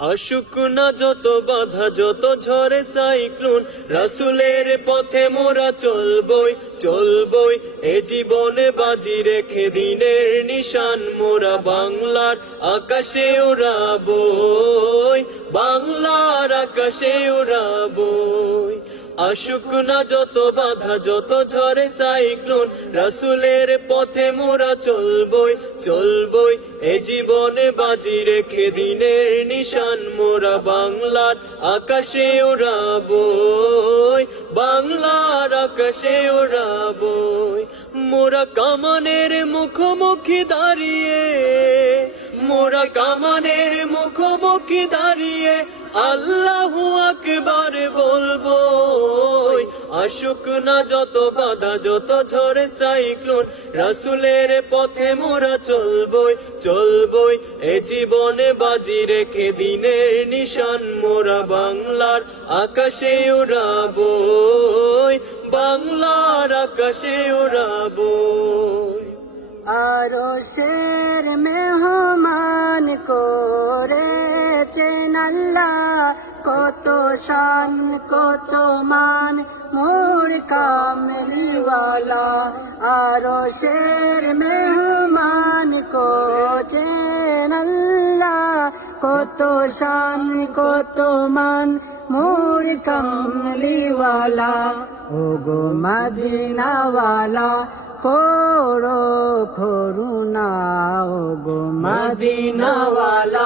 আশুক না যত বাধা, যত ঝড়ে সাইক্লোন, রাসুলের পথে মোরা চলবই চলবই। এ জীবনে বাজি রেখে দিনের নিশান মোরা বাংলার আকাশে উড়াবই, বাংলার আকাশে উড়াবই। আশুক না যত বাধা, যত ঝড়ে সাইক্লোন, রাসুলের পথে মোরা চলবই চলবই। এ জীবনে বাজি রেখে দিনের নিশান মোরা বাংলার আকাশে ওড়াবই বাংলার আকাশে ওড়াবই মোরা কামানের মুখোমুখি দাঁড়িয়ে, মোরা কামানের মুখোমুখি দাঁড়িয়ে আল্লাহু আকবার বলব আশুক না যত বাধা, যত ঝড় সাইক্লোন, রাসুলের পথে মোরা চলবই চলবই। এ জীবনে বাজি রেখে দিনের নিশান মোরা বাংলার আকাশে উড়াবই, বাংলার আকাশে উড়াবই। আরও শের মেহমান করেছেন আল্লাহ, কত শান, কত মান, মোর কামলিওয়ালা, আরও শের মেহমান করেছেন আল্লাহ, কত শান, কত মান, মোর কামলিওয়ালা ও গো মদিনাওয়ালা করো করুণা ও গো মদিনাওয়ালা।